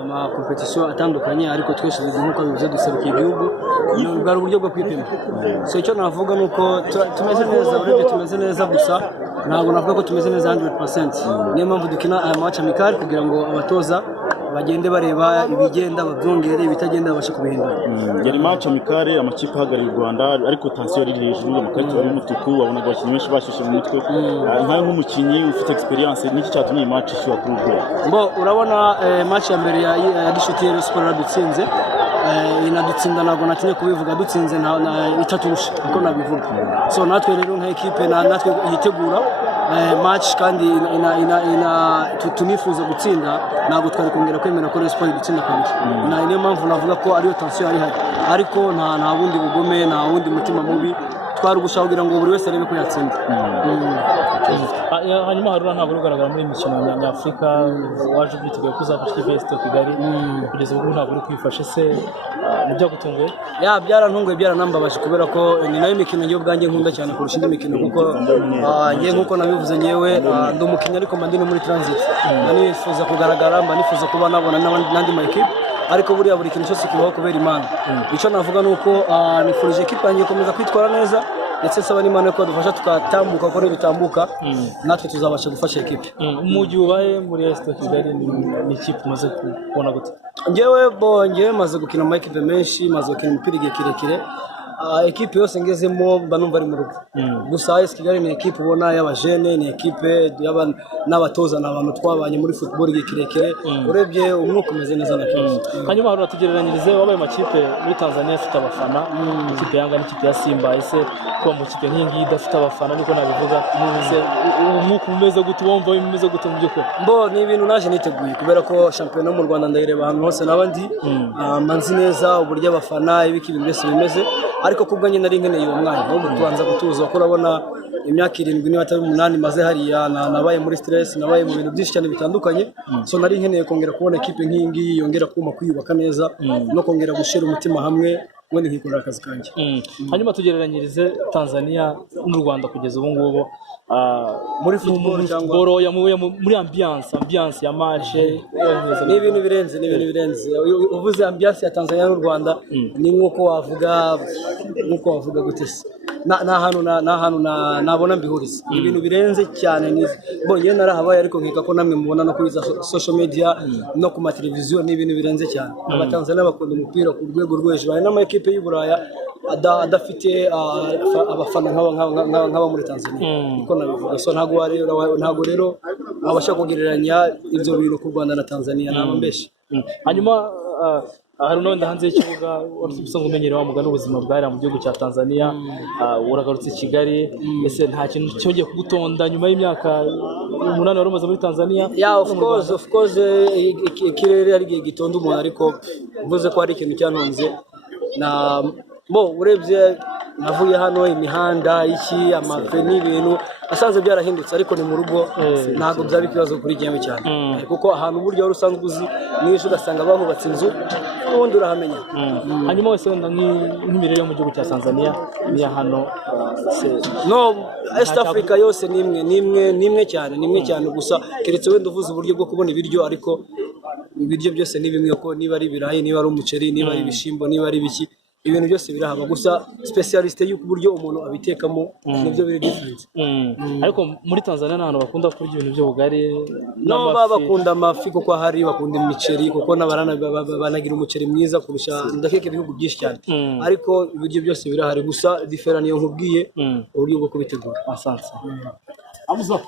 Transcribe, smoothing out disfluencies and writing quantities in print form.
ama competition atandukanye ariko twese nkuko bivuze duserukiye igihugu bwari uburyo bwo kwipima. So icyo navuga nuko tumeze neza, urebye tumeze neza, gusa ntabwo navuga ko tumeze neza 100%. Niyo mpamvu dukina aya match amical kugira ngo abatoza bagende bareba ibigenda babyongere, ibitagenda babashe kubihindura. Yari match amical amakipe ahagarariye u Rwanda ariko tension iri hejuru, amakarita ari umutuku, wabonaga abakinnyi benshi bashushe mu mitwe. Nkaho nk'umukinnyi ufite experience niki cyatumye iyi match ishobora kurugwa? Urabona match ya mbere ya Gishuti Rayon Sport radutsinze, inadutsinda ntabwo natinye kubivuga, dutsinze itaturusha uko nabivuga. So natwe rero nka equipe natwe yitegura match kandi tunifuza gutsinda, ntabwo twari kongera kwemera ko Rayon Sport gutsinda kabiri. Niyo mpamvu navuga ko ariyo tension ari hari, ariko nta bundi bugome, nta wundi mutima mubi, twari gushaka kugira ngo buri wese arebe ko yatsinda. Hanyuma Haruna ntabwo ugaragara muri imikino nyafurika, waje byiteguye kuzafasha ikipe ya Kigali, kugeza ubu ntabwo uri kwifashe, se nibyagutunguye? Byarantunguye, byaranambabaje kubera ko ni nayo mikino ngiye ubwanjye nkunda cyane kurusha indi mikino, kuko ngiye nkuko nabivuze nyewe ndi umukinnyi ariko mba ndi no muri transit, mba nifuza kugaragara, mba nifuza kuba nabona n'andi ma equipe, ariko buriya buri kintu cyose kibaho kubera Imana. Icyo navuga nuko nifurije equipe yanjye gukomeza kwitwara neza, ndetse nsaba n'Imana ko dufasha tukatambuka, ko bitambuka natwe tuzabasha gufasha equipe. Umujyi ubaye muri Est Kigali ni ikipe umaze kubona gute? Njyewe maze gukina ama equipe menshi, maze gukina umupira igihe kirekire, equipe yose ngezemo mba numva ari mu rugo. Gusa AS Kigali ni equipe ubona y'abajene, ni equipe n'abatoza n'abantu twabanye muri football igihe kirekire, urebye umwuka umeze neza na kenshi. Hanyuma Haruna, tugereranyirize wabaye amakipe muri Tanzania afite abafana, ikipe Yanga n'ikipe ya Simba, ese kuba mu kipe nk'ingi idafite abafana niko nabivuga, umwuka umeze gute, wumva umeze gute mu by'ukuri? Ni ibintu naje niteguye kubera ko shampiyona mu Rwanda ndayireba ahantu hose n'abandi, manzi neza uburyo abafana ibiki ibintu byose bimeze, ariko kubwa nyine nari nkeneye uwo mwanya wo kubanza gutuza, kuko urabona imyaka 7 niba atari 8 maze hariya, nabaye muri stress, nabaye mu bintu byinshi cyane bitandukanye. So nari nkeneye kongera kubona equipe nk'ingi yongera kuma kwiyubaka neza no kongera gushira umutima hamwe, wende nkikorera akazi kanjye. Hanyuma tugereranyirize Tanzania n'u Rwanda kugeza ubu ngubu muri football cyangwa muri ambiance ya match, ni ibintu birenze. Uvuze ambiance ya Tanzania n'u Rwanda ni nkuko wavuga gute se? Na hano nabona mbihuriza ibintu birenze cyane. Bonye narahabaye, ariko nkeka ko namwe mubona no kuri za social media no ku mateleviziyo, ni ibintu birenze cyane. Abatanzania bakunda umupira ku rwego rwo hejuru, hari n'ama equipe y'u Buraya adafite abafana nk'aba muri Tanzania, uko nabivuga. So ntago rero wabasha kugereranya ibyo bintu ku Rwanda na Tanzania, naba mbeshe. Hanyuma Haruna, wenda hanze y'ikibuga usanzwe umenyereye wa mugani ubuzima bwari mu gihugu cya Tanzania, uragarutse i Kigali, ese nta kintu cyongeye kugutonda nyuma y'imyaka 8 wari umaze muri Tanzania? Of course ikirere ari igihe gitonda umuntu, ariko mvuze ko hari ikintu cyantonze urebye navuye hano, imihanda amave n'ibintu asanze byarahindutse, ariko ni mu rugo ntabwo byaba ikibazo kuri jyewe cyane, kuko ahantu buryo wari usanzwe uzi n'ejo ugasanga bahubatse inzu n'ubundi urahamenya. Hanyuma wese wenda nk'imirire yo mu gihugu cya Tanzania niya hano East Africa yose ni imwe cyane, gusa keretse wenda uvuze uburyo bwo kubona ibiryo, ariko ibiryo byose ni bimwe, ko niba ari ibirayi, niba ari umuceri, niba ari ibishimbo, niba ari biki, ibintu byose birahaba, gusa specialiste y'uko uburyo umuntu abitekamo nibyo biri different. Ariko muri Tanzania n'abantu bakunda kurya ibintu by'ubugari, bakunda amafi kuko hari, bakunda imiceri kuko n'abarana banagira umuceri mwiza kurusha ndakeka ibihugu byinshi cyane, ariko ibiryo byose birahari, gusa different niyo nkubwiye uburyo bwo kubitegura. Asanzwe